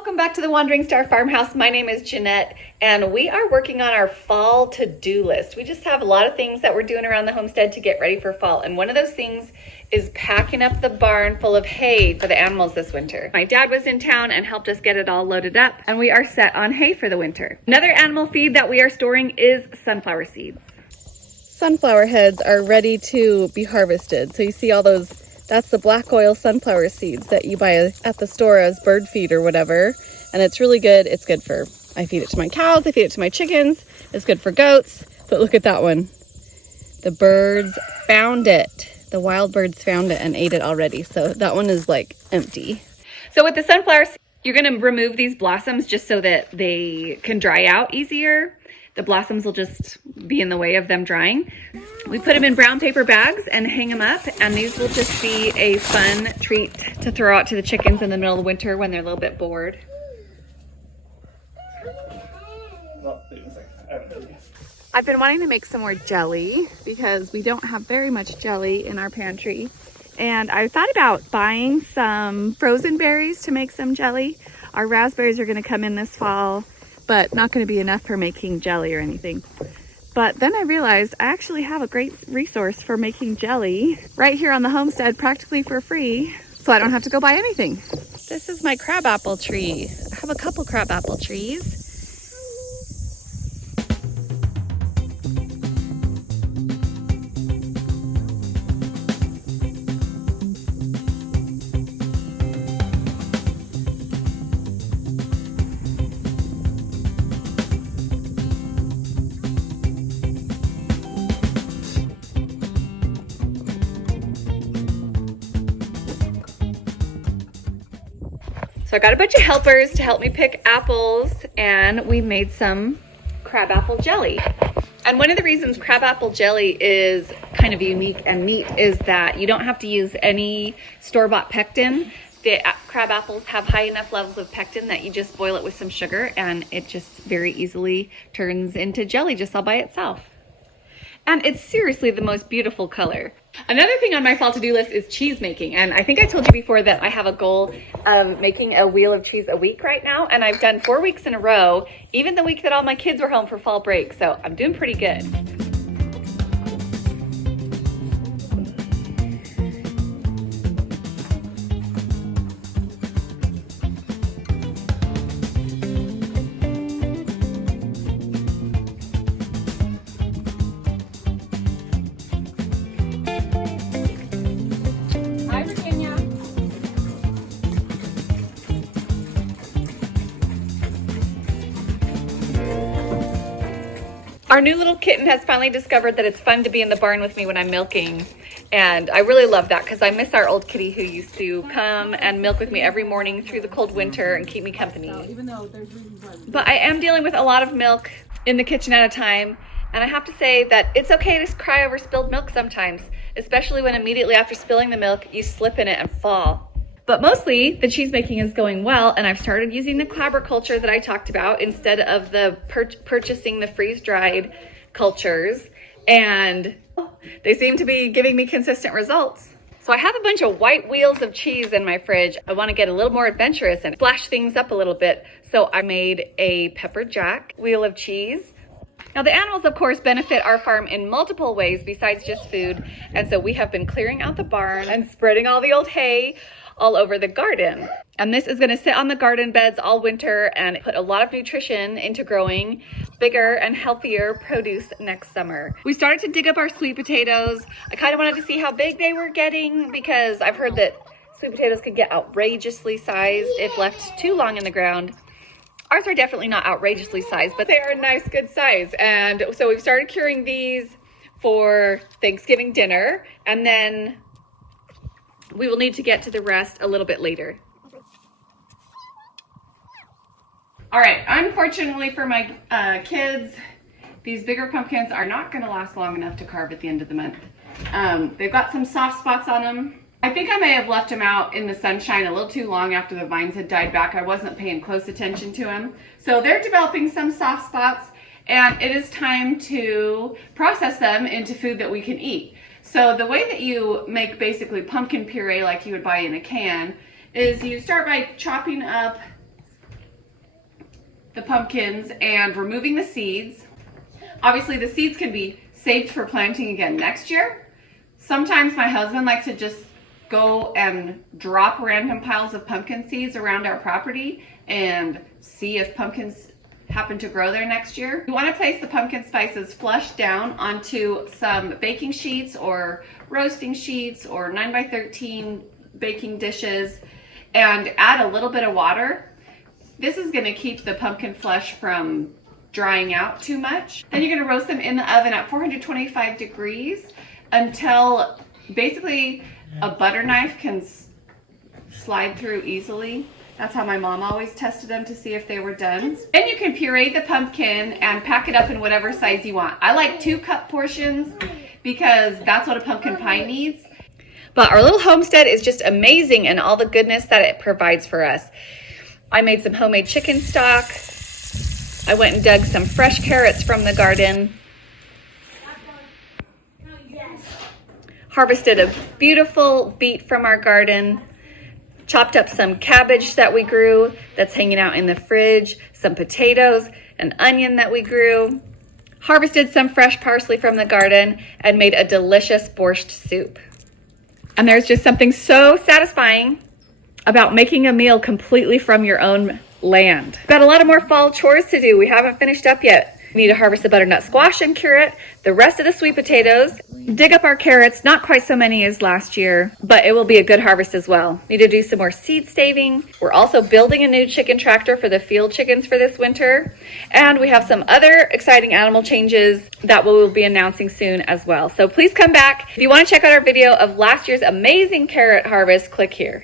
Welcome back to the Wandering Star Farmhouse. My name is Jeanette, and we are working on our fall to-do list. We just have a lot of things that we're doing around the homestead to get ready for fall, and one of those things is packing up the barn full of hay for the animals this winter. My dad was in town and helped us get it all loaded up, and we are set on hay for the winter. Another animal feed that we are storing is sunflower seeds. Sunflower heads are ready to be harvested. So you see all those, that's the black oil sunflower seeds that you buy at the store as bird feed or whatever. And it's really good. It's good for, I feed it to my cows, I feed it to my chickens. It's good for goats. But look at that one. The birds found it. The wild birds found it and ate it already. So that one is like empty. So with the sunflowers, you're gonna remove these blossoms just so that they can dry out easier. The blossoms will just be in the way of them drying. We put them in brown paper bags and hang them up, and these will just be a fun treat to throw out to the chickens in the middle of the winter when they're a little bit bored. I've been wanting to make some more jelly because we don't have very much jelly in our pantry. And I thought about buying some frozen berries to make some jelly. Our raspberries are gonna come in this fall, but not going to be enough for making jelly or anything. But then I realized I actually have a great resource for making jelly right here on the homestead, practically for free, so I don't have to go buy anything. This is my crabapple tree. I have a couple crabapple trees. So I got a bunch of helpers to help me pick apples, and we made some crabapple jelly. And one of the reasons crabapple jelly is kind of unique and neat is that you don't have to use any store-bought pectin. The crab apples have high enough levels of pectin that you just boil it with some sugar and it just very easily turns into jelly just all by itself. And it's seriously the most beautiful color. Another thing on my fall to-do list is cheese making. And I think I told you before that I have a goal of making a wheel of cheese a week right now. And I've done 4 weeks in a row, even the week that all my kids were home for fall break. So I'm doing pretty good. Our new little kitten has finally discovered that it's fun to be in the barn with me when I'm milking. And I really love that because I miss our old kitty who used to come and milk with me every morning through the cold winter and keep me company. But I am dealing with a lot of milk in the kitchen at a time. And I have to say that it's okay to cry over spilled milk sometimes, especially when immediately after spilling the milk, you slip in it and fall. But mostly the cheese making is going well, and I've started using the clabber culture that I talked about instead of the purchasing the freeze-dried cultures, and they seem to be giving me consistent results. So I have a bunch of white wheels of cheese in my fridge. I want to get a little more adventurous and splash things up a little bit, so I made a pepper jack wheel of cheese. Now the animals of course benefit our farm in multiple ways besides just food, and so we have been clearing out the barn and spreading all the old hay all over the garden. And this is going to sit on the garden beds all winter and put a lot of nutrition into growing bigger and healthier produce next summer. We started to dig up our sweet potatoes. I kind of wanted to see how big they were getting because I've heard that sweet potatoes can get outrageously sized if left too long in the ground. Ours are definitely not outrageously sized, but they are a nice, good size. And so we've started curing these for Thanksgiving dinner, and then we will need to get to the rest a little bit later. All right, unfortunately for my kids, these bigger pumpkins are not gonna last long enough to carve at the end of the month. They've got some soft spots on them. I think I may have left them out in the sunshine a little too long after the vines had died back. I wasn't paying close attention to them. So they're developing some soft spots, and it is time to process them into food that we can eat. So the way that you make basically pumpkin puree like you would buy in a can is you start by chopping up the pumpkins and removing the seeds. Obviously the seeds can be saved for planting again next year. Sometimes my husband likes to just go and drop random piles of pumpkin seeds around our property and see if pumpkins happen to grow there next year. You want to place the pumpkin spices flush down onto some baking sheets or roasting sheets or 9x13 baking dishes and add a little bit of water. This is going to keep the pumpkin flesh from drying out too much. Then you're going to roast them in the oven at 425 degrees until basically a butter knife can slide through easily. That's how my mom always tested them to see if they were done. Then you can puree the pumpkin and pack it up in whatever size you want. I like 2-cup portions because that's what a pumpkin pie needs. But our little homestead is just amazing and all the goodness that it provides for us. I made some homemade chicken stock. I went and dug some fresh carrots from the garden. Harvested a beautiful beet from our garden. Chopped up some cabbage that we grew that's hanging out in the fridge, some potatoes, an onion that we grew. Harvested some fresh parsley from the garden and made a delicious borscht soup. And there's just something so satisfying about making a meal completely from your own land. We've got a lot of more fall chores to do. We haven't finished up yet. We need to harvest the butternut squash and cure it, the rest of the sweet potatoes, dig up our carrots, not quite so many as last year, but it will be a good harvest as well. Need to do some more seed staving. We're also building a new chicken tractor for the field chickens for this winter. And we have some other exciting animal changes that we will be announcing soon as well. So please come back. If you want to check out our video of last year's amazing carrot harvest, click here.